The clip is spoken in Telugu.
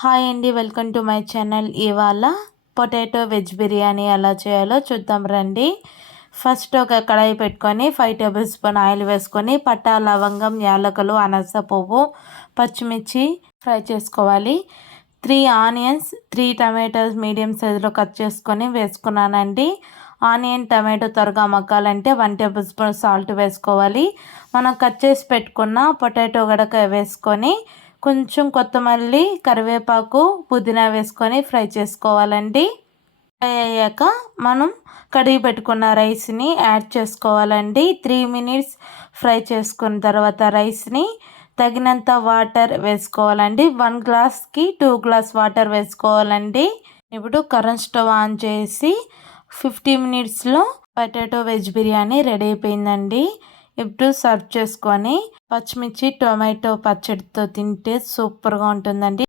హాయ్ అండి, వెల్కమ్ టు మై ఛానల్. ఇవాళ పొటాటో వెజ్ బిర్యానీ ఎలా చేయాలో చూద్దాం రండి. ఫస్ట్ ఒక కడాయి పెట్టుకొని 5 టేబుల్ స్పూన్ ఆయిల్ వేసుకొని పట్టా, లవంగం, యాలకులు, అనాస పువ్వు, పచ్చిమిర్చి ఫ్రై చేసుకోవాలి. 3 ఆనియన్స్, 3 టమాటోస్ మీడియం సైజులో కట్ చేసుకొని వేసుకున్నానండి. ఆనియన్, టమాటో త్వరగా మగ్గాలంటే 1 టేబుల్ స్పూన్ సాల్ట్ వేసుకోవాలి. మనం కట్ చేసి పెట్టుకున్న పొటాటో గడక వేసుకొని కొంచెం కొత్తమల్లి, కరివేపాకు, పుదీనా వేసుకొని ఫ్రై చేసుకోవాలండి. ఫ్రై అయ్యాక మనం కడిగి పెట్టుకున్న రైస్ని యాడ్ చేసుకోవాలండి. 3 మినిట్స్ ఫ్రై చేసుకున్న తర్వాత రైస్ని తగినంత వాటర్ వేసుకోవాలండి. 1 గ్లాస్కి 2 గ్లాస్ వాటర్ వేసుకోవాలండి. ఇప్పుడు కరెంట్ స్టవ్ ఆన్ చేసి 50 మినిట్స్లో పొటాటో వెజ్ బిర్యానీ రెడీ అయిపోయిందండి. ఇప్పుడు సర్వ్ చేసుకొని పచ్చిమిర్చి, టొమాటో పచ్చడితో తింటే సూపర్గా ఉంటుందండి.